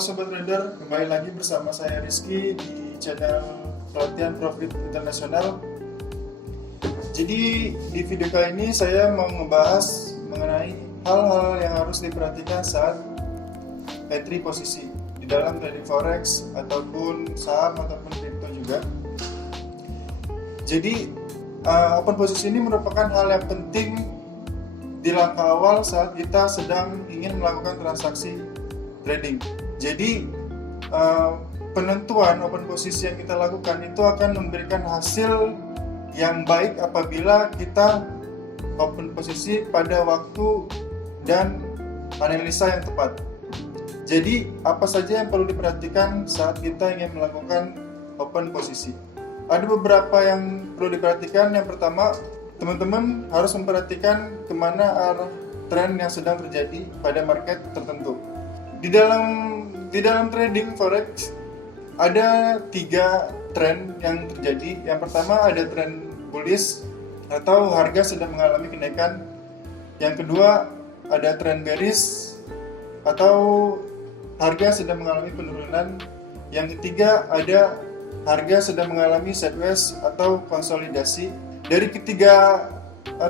Sobat Trader, kembali lagi bersama saya Rizky di channel pelatihan Profit Internasional. Jadi di video kali ini saya mau ngebahas mengenai hal-hal yang harus diperhatikan saat entry posisi di dalam trading forex ataupun saham ataupun kripto juga. Jadi open posisi ini merupakan hal yang penting di langkah awal saat kita sedang ingin melakukan transaksi trading. Jadi penentuan open posisi yang kita lakukan itu akan memberikan hasil yang baik apabila kita open posisi pada waktu dan analisa yang tepat. Jadi apa saja yang perlu diperhatikan saat kita ingin melakukan open posisi? Ada beberapa yang perlu diperhatikan. Yang pertama, teman-teman harus memperhatikan kemana arah tren yang sedang terjadi pada market tertentu. Di dalam trading forex ada 3 tren yang terjadi. Yang pertama ada tren bullish atau harga sedang mengalami kenaikan. Yang kedua ada tren bearish atau harga sedang mengalami penurunan. Yang ketiga ada harga sedang mengalami sideways atau konsolidasi. Dari ketiga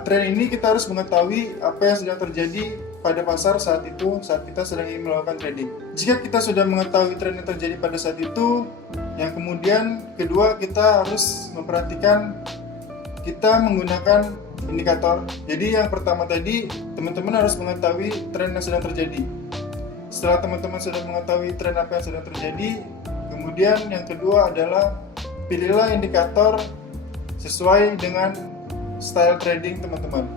tren ini kita harus mengetahui apa yang sedang terjadi pada pasar saat itu, saat kita sedang ingin melakukan trading. Jika kita sudah mengetahui tren yang terjadi pada saat itu, yang kemudian kedua kita harus memperhatikan kita menggunakan indikator. Jadi yang pertama tadi, teman-teman harus mengetahui tren yang sedang terjadi. Setelah teman-teman sudah mengetahui tren apa yang sedang terjadi, kemudian yang kedua adalah pilihlah indikator sesuai dengan style trading teman-teman.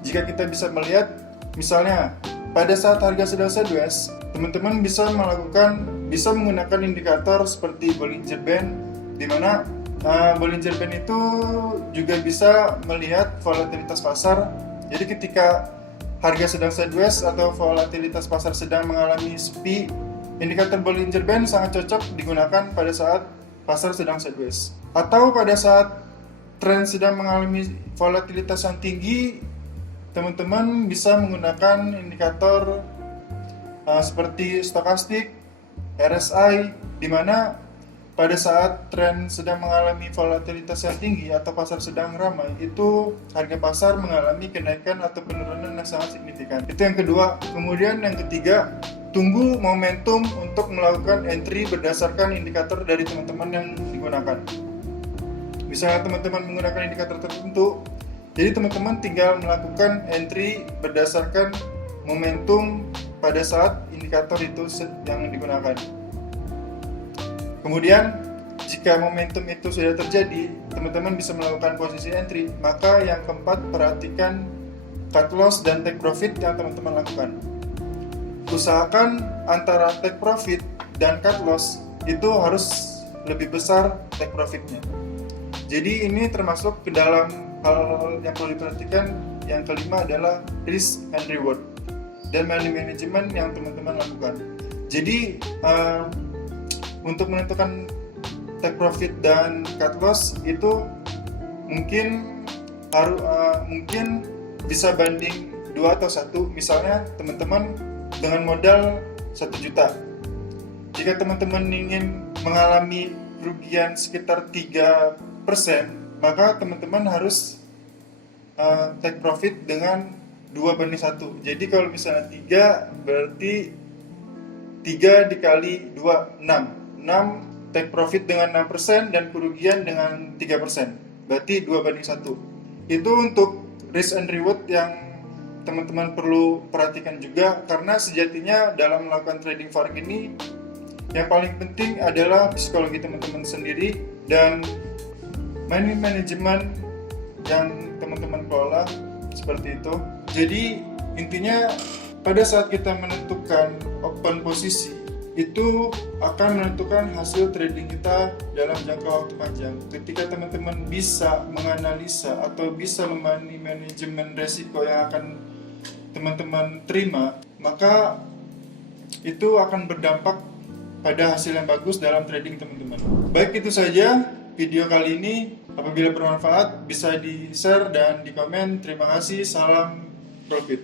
Jika kita bisa melihat, misalnya pada saat harga sedang sideways, teman-teman bisa menggunakan indikator seperti Bollinger Band, di mana Bollinger Band itu juga bisa melihat volatilitas pasar. Jadi ketika harga sedang sideways atau volatilitas pasar sedang mengalami sepi, indikator Bollinger Band sangat cocok digunakan pada saat pasar sedang sideways. Atau pada saat tren sedang mengalami volatilitas yang tinggi, teman-teman bisa menggunakan indikator seperti stokastik, RSI, di mana pada saat tren sedang mengalami volatilitas yang tinggi atau pasar sedang ramai, itu harga pasar mengalami kenaikan atau penurunan yang sangat signifikan. Itu yang kedua. Kemudian yang ketiga, tunggu momentum untuk melakukan entry berdasarkan indikator dari teman-teman yang digunakan. Misalnya teman-teman menggunakan indikator tertentu, jadi teman-teman tinggal melakukan entry berdasarkan momentum pada saat indikator itu yang digunakan. Kemudian jika momentum itu sudah terjadi, teman-teman bisa melakukan posisi entry. Maka yang keempat, perhatikan cut loss dan take profit yang teman-teman lakukan. Usahakan antara take profit dan cut loss itu harus lebih besar take profitnya. Jadi ini termasuk ke dalam hal yang perlu diperhatikan. Yang kelima adalah risk and reward dan money management yang teman-teman lakukan. Jadi untuk menentukan take profit dan cut loss itu mungkin bisa banding 2 atau 1. Misalnya teman-teman dengan modal 1 juta. Jika teman-teman ingin mengalami kerugian sekitar 3%, maka teman-teman harus take profit dengan 2:1. Jadi kalau misalnya 3, berarti 3 dikali 2, 6 take profit dengan 6% dan kerugian dengan 3%, berarti 2:1. Itu untuk risk and reward yang teman-teman perlu perhatikan juga, karena sejatinya dalam melakukan trading forex ini yang paling penting adalah psikologi teman-teman sendiri dan money management yang teman-teman kelola, seperti itu. Jadi intinya pada saat kita menentukan open posisi, itu akan menentukan hasil trading kita dalam jangka waktu panjang. Ketika teman-teman bisa menganalisa atau bisa memanage manajemen resiko yang akan teman-teman terima, maka itu akan berdampak pada hasil yang bagus dalam trading teman-teman. Baik, itu saja video kali ini. Apabila bermanfaat, bisa di-share dan di komen. Terima kasih. Salam profit.